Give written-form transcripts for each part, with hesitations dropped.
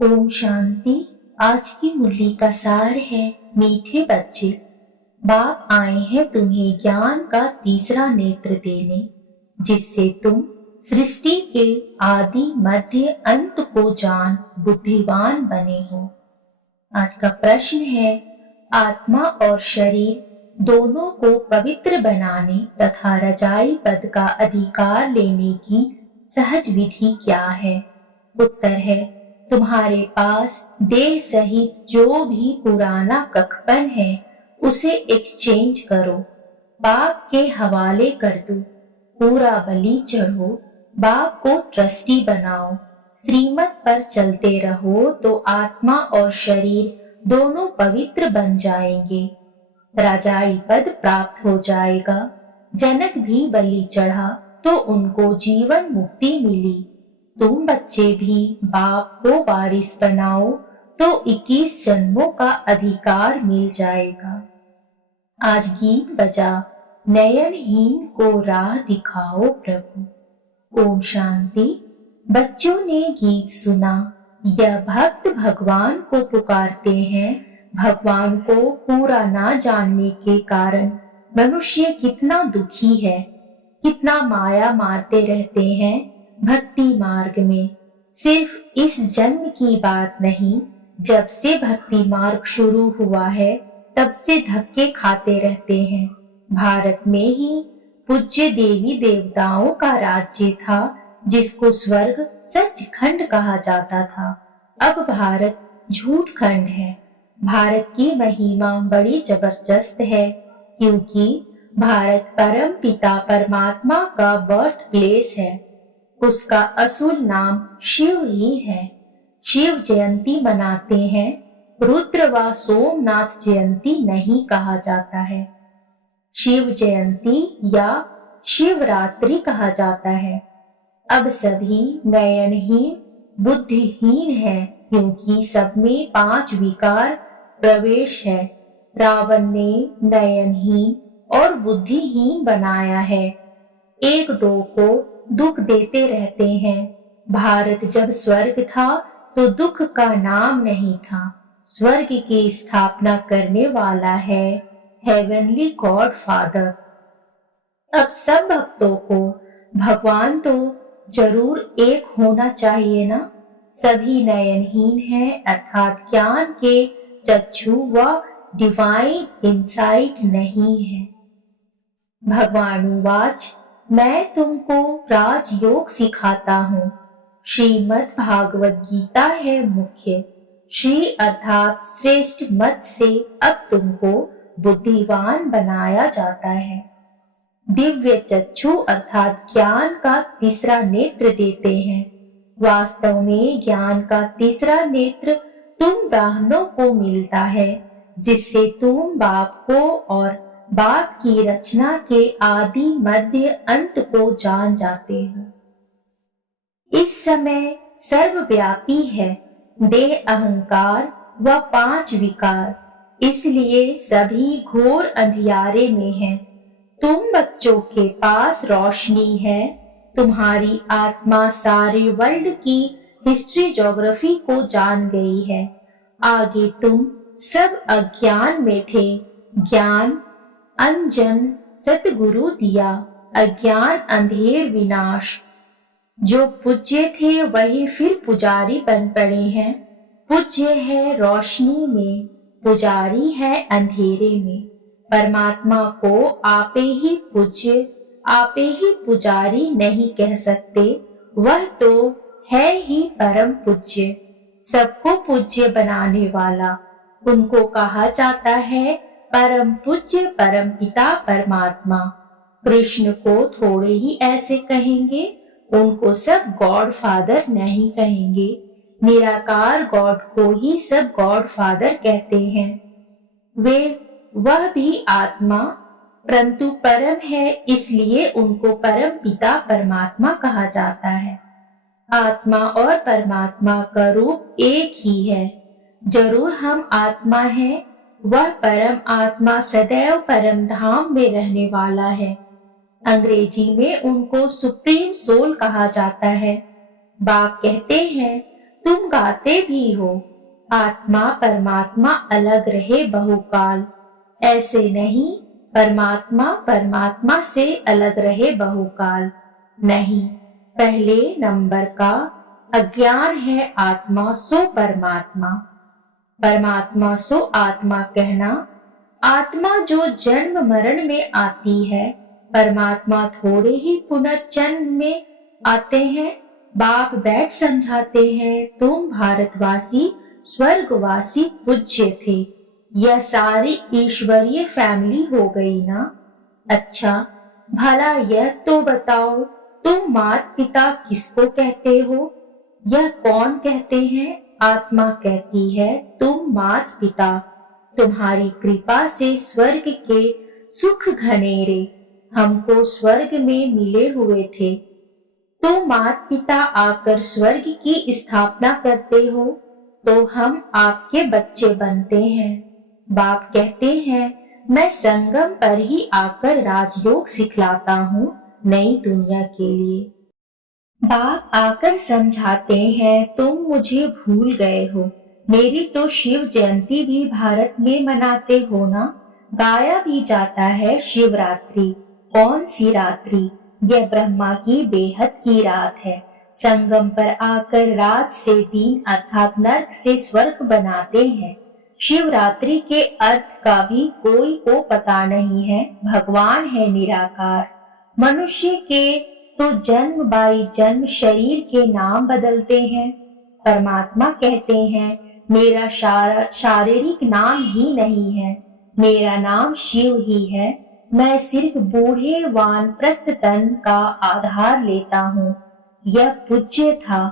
ओम शांति। आज की मुरली का सार है, मीठे बच्चे, बाप आए हैं तुम्हें ज्ञान का तीसरा नेत्र देने, जिससे तुम सृष्टि के आदि मध्य अंत को जान बुद्धिमान बने हो। आज का प्रश्न है, आत्मा और शरीर दोनों को पवित्र बनाने तथा रजाई पद का अधिकार लेने की सहज विधि क्या है? उत्तर है, तुम्हारे पास देह सहित जो भी पुराना कखपन है उसे एक्सचेंज करो, बाप के हवाले कर दो, पूरा बलि चढ़ो, बाप को ट्रस्टी बनाओ, श्रीमत पर चलते रहो तो आत्मा और शरीर दोनों पवित्र बन जाएंगे, राजाई पद प्राप्त हो जाएगा। जनक भी बलि चढ़ा तो उनको जीवन मुक्ति मिली। तुम बच्चे भी बाप को वारिस बनाओ तो 21 जन्मों का अधिकार मिल जाएगा। आज गीत बजा, नयनहीन को राह दिखाओ प्रभु। ओम शांति। बच्चों ने गीत सुना। यह भक्त भगवान को पुकारते हैं। भगवान को पूरा ना जानने के कारण मनुष्य कितना दुखी है, कितना माया मारते रहते हैं भक्ति मार्ग में। सिर्फ इस जन्म की बात नहीं, जब से भक्ति मार्ग शुरू हुआ है तब से धक्के खाते रहते हैं। भारत में ही पूज्य देवी देवताओं का राज्य था, जिसको स्वर्ग सचखंड कहा जाता था। अब भारत झूठ खंड है। भारत की महिमा बड़ी जबरदस्त है, क्योंकि भारत परम पिता परमात्मा का बर्थ प्लेस है। उसका असुल नाम शिव ही है। शिव जयंती मनाते हैं, रुद्र व सोमनाथ जयंती नहीं कहा जाता है। शिव जयंती या शिवरात्रि कहा जाता है। अब सभी नयनहीन बुद्धिहीन है, क्योंकि सब में 5 विकार प्रवेश है। रावण ने नयनहीन और बुद्धिहीन बनाया है। एक दो को दुख देते रहते हैं। भारत जब स्वर्ग था तो दुख का नाम नहीं था। स्वर्ग की स्थापना करने वाला है हेवनली गॉड फादर। अब सब भक्तों को भगवान तो जरूर एक होना चाहिए ना। सभी नयनहीन हैं, अर्थात ज्ञान के चक्षु व डिवाइन इंसाइट नहीं है। भगवान वाच, मैं तुमको राजयोग सिखाता हूँ। श्रीमद् भागवत गीता है मुख्य। श्री अर्थात श्रेष्ठ मत से अब तुमको बुद्धिवान बनाया जाता है। दिव्य चक्षु अर्थात ज्ञान का तीसरा नेत्र देते हैं। वास्तव में ज्ञान का तीसरा नेत्र तुम ब्राह्मणों को मिलता है, जिससे तुम बाप को और बाप की रचना के आदि मध्य अंत को जान जाते हो। इस समय सर्वव्यापी है देह, अहंकार व 5 विकार, इसलिए सभी घोर अंधियारे में हैं। तुम बच्चों के पास रोशनी है। तुम्हारी आत्मा सारे वर्ल्ड की हिस्ट्री ज्योग्राफी को जान गई है। आगे तुम सब अज्ञान में थे। ज्ञान अंजन सतगुरु दिया, अज्ञान अंधेर विनाश। जो पूज्य थे वही फिर पुजारी बन पड़े हैं। पूज्य है रोशनी में, पुजारी है अंधेरे में। परमात्मा को आपे ही पूज्य, आपे ही पुजारी नहीं कह सकते। वह तो है ही परम पूज्य, सबको पूज्य बनाने वाला। उनको कहा जाता है परम पूज्य परम पिता परमात्मा। कृष्ण को थोड़े ही ऐसे कहेंगे, उनको सब गॉड फादर नहीं कहेंगे। निराकार गॉड को ही सब गॉड फादर कहते हैं। वह भी आत्मा, परंतु परम है, इसलिए उनको परम पिता परमात्मा कहा जाता है। आत्मा और परमात्मा का रूप एक ही है। जरूर हम आत्मा हैं, वह परम आत्मा सदैव परम धाम में रहने वाला है। अंग्रेजी में उनको सुप्रीम सोल कहा जाता है। बाप कहते हैं, तुम गाते भी हो, आत्मा परमात्मा अलग रहे बहुकाल। ऐसे नहीं, परमात्मा परमात्मा से अलग रहे बहुकाल। नहीं, पहले नंबर का अज्ञान है आत्मा सो परमात्मा। परमात्मा सो आत्मा कहना, आत्मा जो जन्म मरण में आती है, परमात्मा थोड़े ही पुनर्जन्म में आते हैं। बाप बैठ समझाते हैं, तुम भारतवासी स्वर्गवासी पूज्य थे। यह सारी ईश्वरीय फैमिली हो गई ना। अच्छा, भला यह तो बताओ, तुम माता पिता किसको कहते हो? यह कौन कहते हैं? आत्मा कहती है, तुम माता पिता। तुम्हारी कृपा से स्वर्ग के सुख घनेरे हमको स्वर्ग में मिले हुए थे। तो माता पिता आकर स्वर्ग की स्थापना करते हो, तो हम आपके बच्चे बनते हैं। बाप कहते हैं, मैं संगम पर ही आकर राजयोग सिखलाता हूँ नई दुनिया के लिए। बाप आकर समझाते हैं, तुम मुझे भूल गए हो। मेरी तो शिव जयंती भी भारत में मनाते हो ना। गाया भी जाता है शिवरात्रि। कौन सी रात्रि? यह ब्रह्मा की बेहद की रात है। संगम पर आकर रात से दिन अर्थात नर्क से स्वर्ग बनाते हैं। शिवरात्रि के अर्थ का भी कोई को पता नहीं है। भगवान है निराकार। मनुष्य के तो जन्म बाई जन्म शरीर के नाम बदलते हैं। परमात्मा कहते हैं, मेरा शारीरिक नाम ही नहीं है, मेरा नाम शिव ही है। मैं सिर्फ बूढ़े वानप्रस्थ तन का आधार लेता हूँ। यह पूज्य था,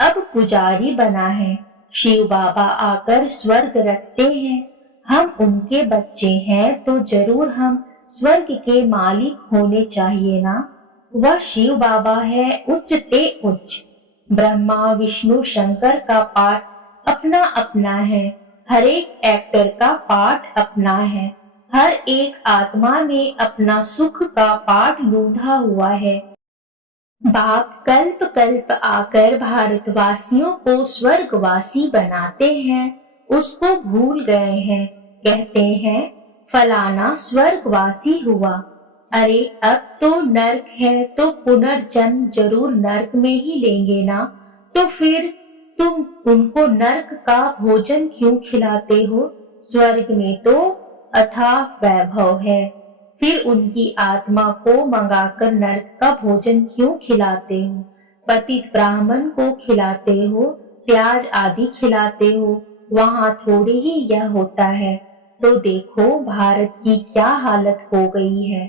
अब पुजारी बना है। शिव बाबा आकर स्वर्ग रचते हैं। हम उनके बच्चे हैं तो जरूर हम स्वर्ग के मालिक होने चाहिए ना। वह शिव बाबा है उच्च ते उच्च। ब्रह्मा विष्णु शंकर का पाठ अपना अपना है। हर एक एक्टर का पाठ अपना है। हर एक आत्मा में अपना सुख का पाठ लूंधा हुआ है। बाप कल्प कल्प आकर भारतवासियों को स्वर्गवासी बनाते हैं, उसको भूल गए हैं। कहते हैं फलाना स्वर्गवासी हुआ। अरे अब तो नर्क है तो पुनर्जन्म जरूर नर्क में ही लेंगे ना। तो फिर तुम उनको नर्क का भोजन क्यों खिलाते हो? स्वर्ग में तो अथाह वैभव है, फिर उनकी आत्मा को मंगाकर नर्क का भोजन क्यों खिलाते हो? पतित ब्राह्मण को खिलाते हो, प्याज आदि खिलाते हो, वहाँ थोड़ी ही यह होता है। तो देखो भारत की क्या हालत हो गई है।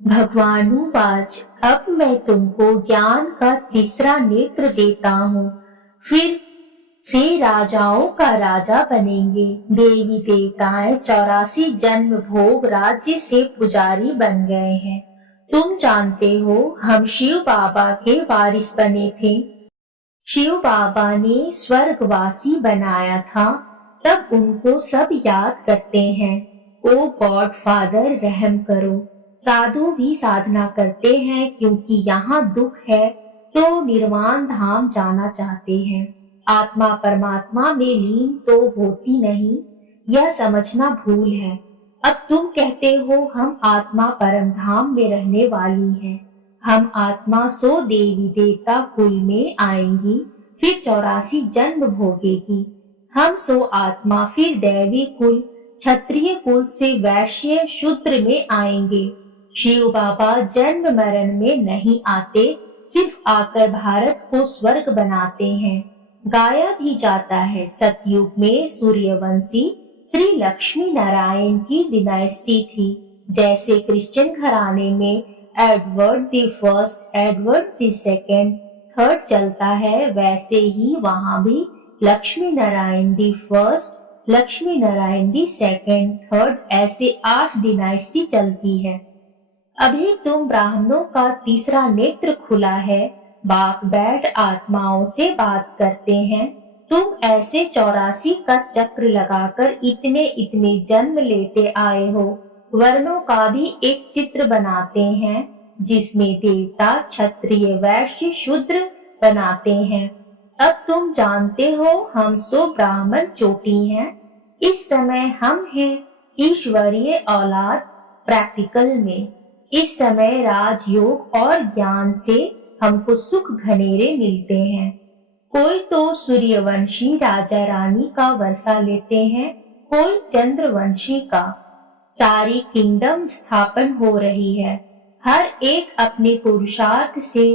भगवानुवाच, अब मैं तुमको ज्ञान का तीसरा नेत्र देता हूँ, फिर से राजाओं का राजा बनेंगे। देवी देवताएं 84 जन्म भोग राज्य से पुजारी बन गए हैं। तुम जानते हो हम शिव बाबा के वारिस बने थे। शिव बाबा ने स्वर्गवासी बनाया था, तब उनको सब याद करते हैं। ओ गॉड फादर रहम करो। साधु भी साधना करते हैं क्योंकि यहाँ दुख है तो निर्वाण धाम जाना चाहते हैं। आत्मा परमात्मा में लीन तो होती नहीं, यह समझना भूल है। अब तुम कहते हो हम आत्मा परम धाम में रहने वाली है। हम आत्मा सो देवी देवता कुल में आएंगी, फिर 84 जन्म भोगेगी। हम सो आत्मा फिर दैवी कुल क्षत्रिय कुल से वैश्य शूद्र में आएंगे। शिव बाबा जन्म मरण में नहीं आते, सिर्फ आकर भारत को स्वर्ग बनाते हैं। गाया भी जाता है सतयुग में सूर्यवंशी श्री लक्ष्मी नारायण की डिनाइस्टी थी। जैसे क्रिश्चियन घराने में Edward the first, Edward the second, third चलता है, वैसे ही वहाँ भी Lakshmi Narayan the first, Lakshmi Narayan the second, third, ऐसे 8 डिनाइस्टी चलती है। अभी तुम ब्राह्मणों का तीसरा नेत्र खुला है। बाप बैठ आत्माओं से बात करते हैं। तुम ऐसे 84 का चक्र लगाकर इतने इतने जन्म लेते आए हो। वर्णों का भी एक चित्र बनाते हैं जिसमें देवता क्षत्रिय वैश्य शूद्र बनाते हैं। अब तुम जानते हो हम सो ब्राह्मण चोटी हैं। इस समय हम हैं ईश्वरीय औलाद प्रैक्टिकल में। इस समय राजयोग और ज्ञान से हमको सुख घनेरे मिलते हैं। कोई तो सूर्यवंशी राजा रानी का वर्षा लेते हैं, कोई चंद्रवंशी का। सारी किंगडम स्थापन हो रही है। हर एक अपने पुरुषार्थ से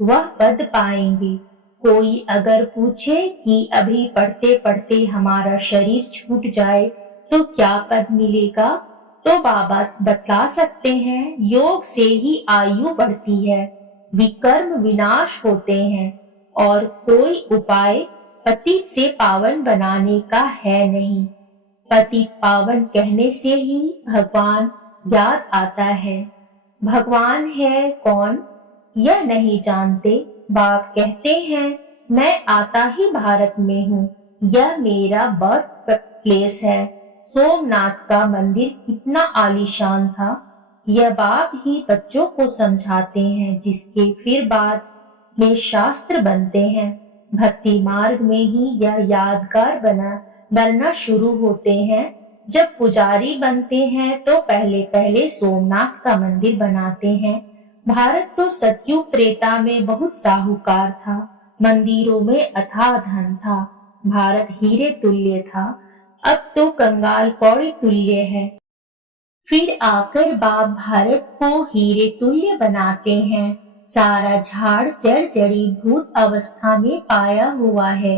वह पद पाएंगे। कोई अगर पूछे कि अभी पढ़ते पढ़ते हमारा शरीर छूट जाए तो क्या पद मिलेगा, तो बाबा बतला सकते हैं योग से ही आयु बढ़ती है, विकर्म विनाश होते हैं और कोई उपाय पतित से पावन बनाने का है नहीं। पतित पावन कहने से ही भगवान याद आता है। भगवान है कौन यह नहीं जानते। बाप कहते हैं मैं आता ही भारत में हूँ, यह मेरा बर्थ प्लेस है। सोमनाथ का मंदिर कितना आलीशान था, यह बाप ही बच्चों को समझाते हैं, जिसके फिर बाद में शास्त्र बनते हैं। भक्ति मार्ग में ही यह यादगार बनना शुरू होते हैं। जब पुजारी बनते हैं तो पहले पहले सोमनाथ का मंदिर बनाते हैं। भारत तो सतयुग त्रेता में बहुत साहूकार था, मंदिरों में अथाह धन था। भारत हीरे तुल्य था, अब तो कंगाल कौड़ी तुल्य है। फिर आकर बाप भारत को हीरे तुल्य बनाते हैं। सारा झाड़ जड़ जड़ी भूत अवस्था में पाया हुआ है।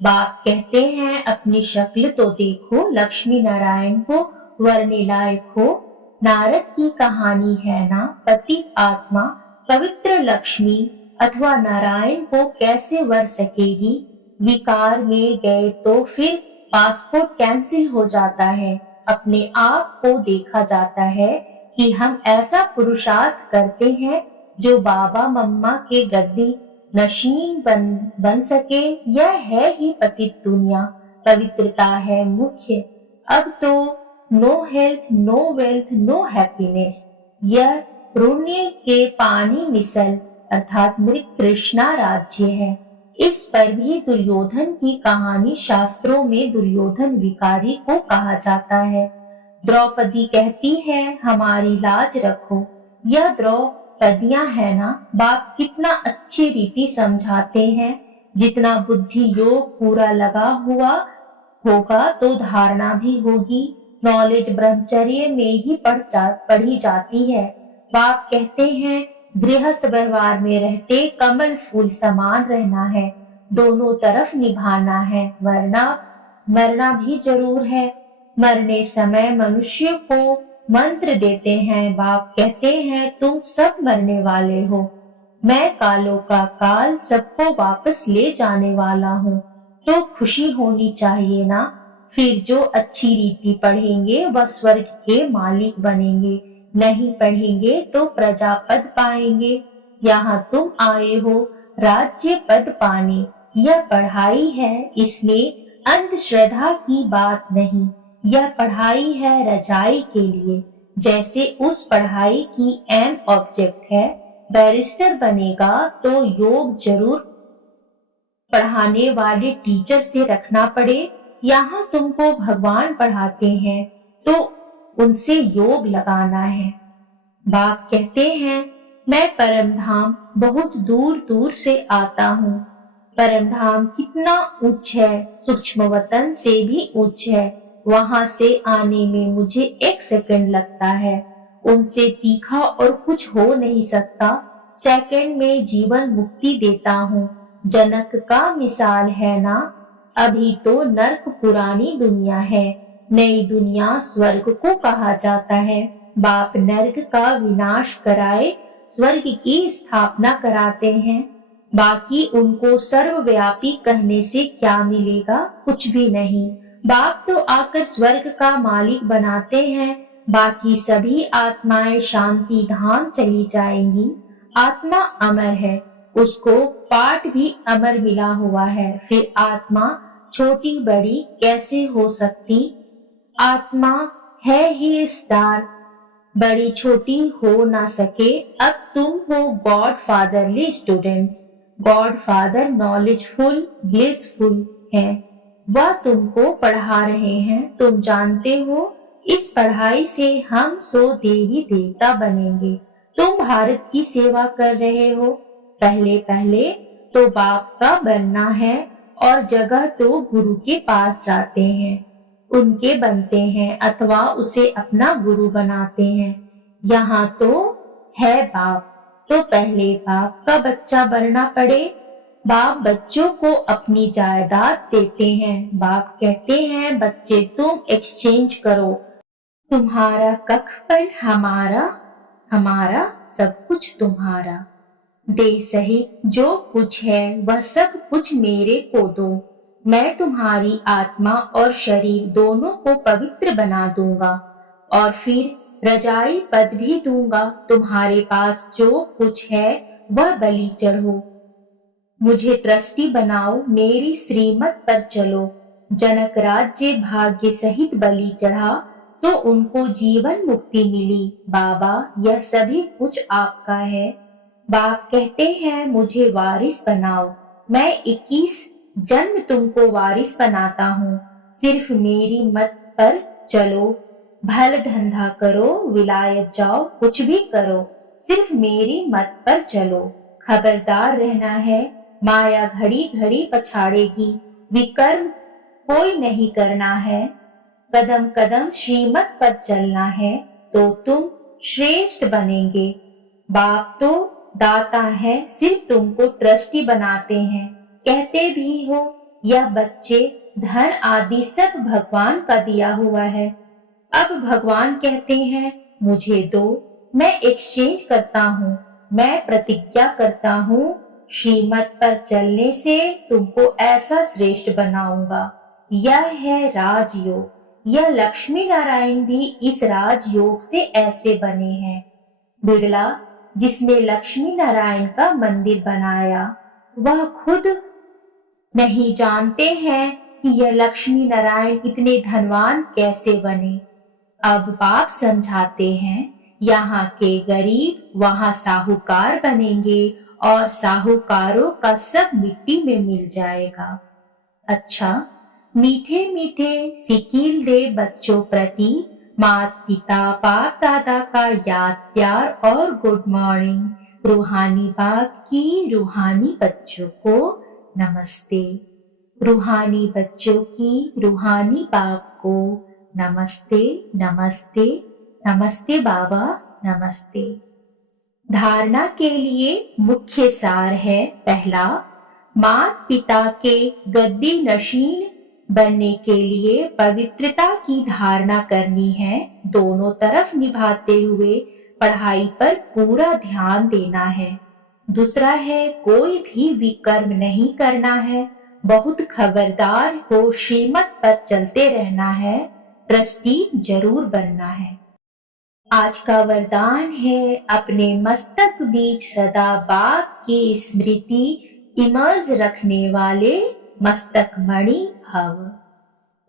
बाप कहते हैं अपनी शक्ल तो देखो, लक्ष्मी नारायण को वरने लायक हो। नारद की कहानी है ना, पतित आत्मा पवित्र लक्ष्मी अथवा नारायण को कैसे वर सकेगी। विकार में गए तो फिर पासपोर्ट कैंसिल हो जाता है। अपने आप को देखा जाता है कि हम ऐसा पुरुषार्थ करते हैं जो बाबा मम्मा के गद्दी नशीन बन सके। यह है ही पतित दुनिया, पवित्रता है मुख्य। अब तो no health, no wealth, no happiness. यह पुण्य के पानी मिसल अर्थात मृत कृष्णा राज्य है। इस पर भी दुर्योधन की कहानी शास्त्रों में दुर्योधन विकारी को कहा जाता है। द्रौपदी कहती है हमारी लाज रखो। यह द्रौपदियां है ना, बाप कितना अच्छी रीति समझाते हैं। जितना बुद्धि योग पूरा लगा हुआ होगा तो धारणा भी होगी। नॉलेज ब्रह्मचर्य में ही पढ़ी जाती है। बाप कहते हैं गृहस्थ व्यवहार में रहते कमल फूल समान रहना है, दोनों तरफ निभाना है, वरना मरना भी जरूर है। मरने समय मनुष्य को मंत्र देते हैं। बाप कहते हैं तुम सब मरने वाले हो, मैं कालों का काल सबको वापस ले जाने वाला हूँ, तो खुशी होनी चाहिए ना। फिर जो अच्छी रीति पढ़ेंगे वह स्वर्ग के मालिक बनेंगे, नहीं पढ़ेंगे तो प्रजापद पाएंगे। यहाँ तुम आए हो राज्य पद पाने, यह पढ़ाई है, इसमें अंधश्रद्धा की बात नहीं। यह पढ़ाई है रजाई के लिए, जैसे उस पढ़ाई की एम ऑब्जेक्ट है। बैरिस्टर बनेगा तो योग जरूर पढ़ाने वाले टीचर से रखना पड़े। यहाँ तुमको भगवान पढ़ाते हैं तो उनसे योग लगाना है। बाप कहते हैं मैं परमधाम बहुत दूर दूर से आता हूँ। परमधाम कितना उच्च है, सूक्ष्म वतन से भी उच्च है। वहां से आने में मुझे 1 सेकंड लगता है, उनसे तीखा और कुछ हो नहीं सकता। सेकंड में जीवन मुक्ति देता हूँ। जनक का मिसाल है ना। अभी तो नर्क पुरानी दुनिया है, नई दुनिया स्वर्ग को कहा जाता है। बाप नर्क का विनाश कराए स्वर्ग की स्थापना कराते हैं। बाकी उनको सर्वव्यापी कहने से क्या मिलेगा, कुछ भी नहीं। बाप तो आकर स्वर्ग का मालिक बनाते हैं, बाकी सभी आत्माएं शांति धाम चली जाएंगी। आत्मा अमर है, उसको पाठ भी अमर मिला हुआ है। फिर आत्मा छोटी बड़ी कैसे हो सकती। आत्मा है ही स्टार, बड़ी छोटी हो ना सके। अब तुम हो God fatherly students. God father knowledgeful blissful है, वह तुमको पढ़ा रहे हैं। तुम जानते हो इस पढ़ाई से हम 100 देवी देवता बनेंगे। तुम भारत की सेवा कर रहे हो। पहले पहले तो बाप का बनना है और जगह तो गुरु के पास जाते हैं, उनके बनते हैं अथवा उसे अपना गुरु बनाते हैं। यहाँ तो है बाप, तो पहले बाप का बच्चा बनना पड़े। बाप बच्चों को अपनी जायदाद देते हैं। बाप कहते हैं बच्चे तुम एक्सचेंज करो, तुम्हारा कखपन हमारा, हमारा सब कुछ तुम्हारा। देह सहित जो कुछ है वह सब कुछ मेरे को दो। मैं तुम्हारी आत्मा और शरीर दोनों को पवित्र बना दूंगा और फिर रजाई पद भी दूंगा। तुम्हारे पास जो कुछ है वह बलि चढ़ो, मुझे ट्रस्टी बनाओ, मेरी श्रीमत पर चलो। जनक राज्य भाग्य सहित बलि चढ़ा तो उनको जीवन मुक्ति मिली। बाबा यह सभी कुछ आपका है। बाप कहते हैं मुझे वारिस बनाओ। मैं 21 जन्म तुमको वारिस बनाता हूँ। सिर्फ मेरी मत पर चलो, भल धंधा करो, विलायत जाओ, कुछ भी करो, सिर्फ मेरी मत पर चलो। खबरदार रहना है, माया घड़ी घड़ी पछाड़ेगी। विकर्म कोई नहीं करना है, कदम कदम श्रीमत पर चलना है तो तुम श्रेष्ठ बनेंगे। बाप तो दाता है, सिर्फ तुमको ट्रस्टी बनाते हैं। कहते भी हो यह बच्चे धन आदि सब भगवान का दिया हुआ है। अब भगवान कहते हैं मुझे दो, मैं एक्सचेंज करता हूँ, मैं प्रतिज्ञा करता हूँ, श्रीमत पर चलने से तुमको ऐसा श्रेष्ठ बनाऊंगा। यह है राजयोग। यह लक्ष्मी नारायण भी इस राजयोग से ऐसे बने हैं। बिड़ला जिसने लक्ष्मी नारायण का मंदिर बनाया वह खुद नहीं जानते हैं कि यह लक्ष्मी नारायण इतने धनवान कैसे बने। अब बाप समझाते हैं यहाँ के गरीब वहाँ साहूकार बनेंगे और साहूकारों का सब मिट्टी में मिल जाएगा। अच्छा, मीठे मीठे सिकील दे बच्चों प्रति माता पिता बाप दादा का याद प्यार और गुड मॉर्निंग। रूहानी बाप की रूहानी बच्चों को नमस्ते। रूहानी बच्चों की रूहानी बाप को नमस्ते नमस्ते नमस्ते बाबा नमस्ते। धारणा के लिए मुख्य सार है, पहला, माता पिता के गद्दी नशीन बनने के लिए पवित्रता की धारणा करनी है। दोनों तरफ निभाते हुए पढ़ाई पर पूरा ध्यान देना है। दूसरा है कोई भी विकर्म नहीं करना है, बहुत खबरदार हो, श्रीमत पर चलते रहना है, ट्रस्टी जरूर बनना है। आज का वरदान है अपने मस्तक बीच सदा बाप की स्मृति इमर्ज रखने वाले मस्तक मणि भव।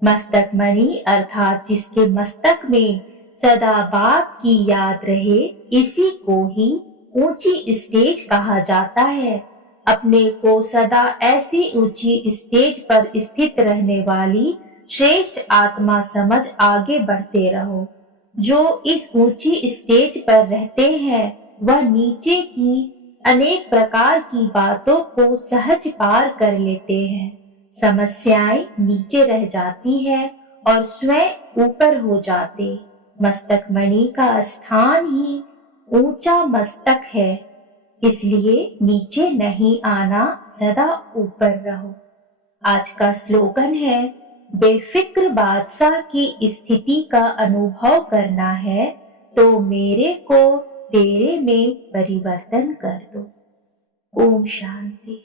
मस्तक मणि अर्थात जिसके मस्तक में सदा बाप की याद रहे, इसी को ही ऊंची स्टेज कहा जाता है। अपने को सदा ऐसी ऊंची स्टेज पर स्थित रहने वाली श्रेष्ठ आत्मा समझ आगे बढ़ते रहो। जो इस ऊंची स्टेज पर रहते हैं वह नीचे की अनेक प्रकार की बातों को सहज पार कर लेते हैं। समस्याएं नीचे रह जाती है और स्वयं ऊपर हो जाते। मस्तक मणि का स्थान ही ऊंचा मस्तक है, इसलिए नीचे नहीं आना, सदा ऊपर रहो। आज का स्लोगन है, बेफिक्र बादशाह की स्थिति का अनुभव करना है तो मेरे को तेरे में परिवर्तन कर दो। ओम शांति।